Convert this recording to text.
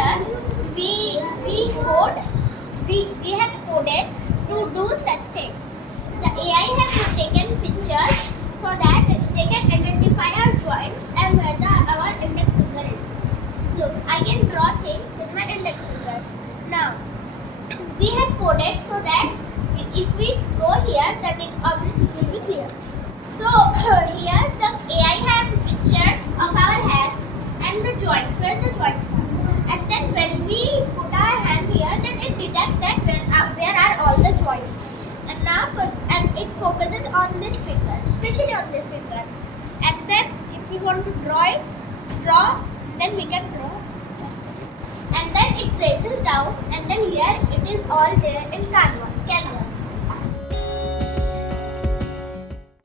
here we have coded to do such things. The AI has taken pictures so that they can identify our joints and where our index finger is. Look, I can draw things with my index finger. Now, we have coded so that if we go here, then everything will be clear. So here the AI have pictures of our hand and the joints, where the joints are. And then when we put our hand here, then it detects that where are all the joints. And now and it focuses on this finger, especially on this finger. And then if we want to draw, then we can draw. And then it traces down, and then here it is all there in canvas.